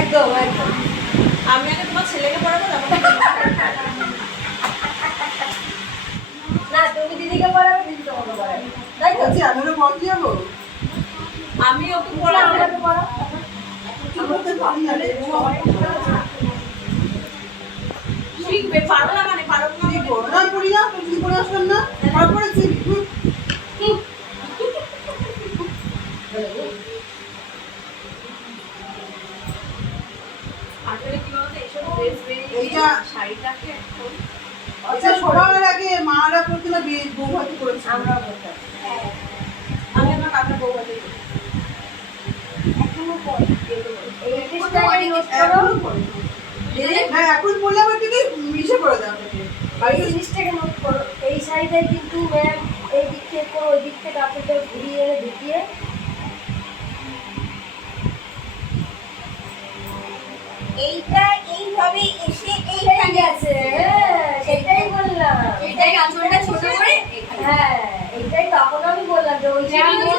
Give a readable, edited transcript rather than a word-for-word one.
একদম একদম। আমি আগে তোমার ছেলেকে পড়াবো তারপর না তুমি দিদিকে পড়াবে, দিদি তোমাকে পড়াবে, তাই তো? বলছি আমি তো পড়তে যাবো। আমি ওকে পড়াবো। আমাকে পড়াও। আমি তো পারি না রে। শিখবে, পারো না মানে পারো না। শিখবো না, পড়ি না, তুমি পড়ে আসবেন না, তারপরে শিখবি। আসলে কি বলতো এইসব ড্রেস বেরিয়ে এইটা- শাড়িটাকে এখন আচ্ছা সবার আগে মারা পড়তে না বউ হাতে করেছে। আমরা বলতাম আমি আমার কাকার বউ হাতে করি। এখনো পড়ে। এই জিনিসটাকে নোট করো, এখনো পড়ে। হ্যাঁ এখন পড়লে আবার কিন্তু মিশে পড়ে যাবে আপনাকে। এই জিনিসটাকে নোট করো। এই শাড়িটাই কিন্তু ম্যাম এই দিক থেকে করো, ওই দিক থেকে কাপড়টা ঘুরিয়ে এনে ঢুকিয়ে এইটা এইভাবে এসে এইটাই গেছে। হ্যাঁ সেটাই বললাম। এটাই আঁচলটা ছোট করে হ্যাঁ এইটাই তখন আমি বললাম যে ওই যেগুলো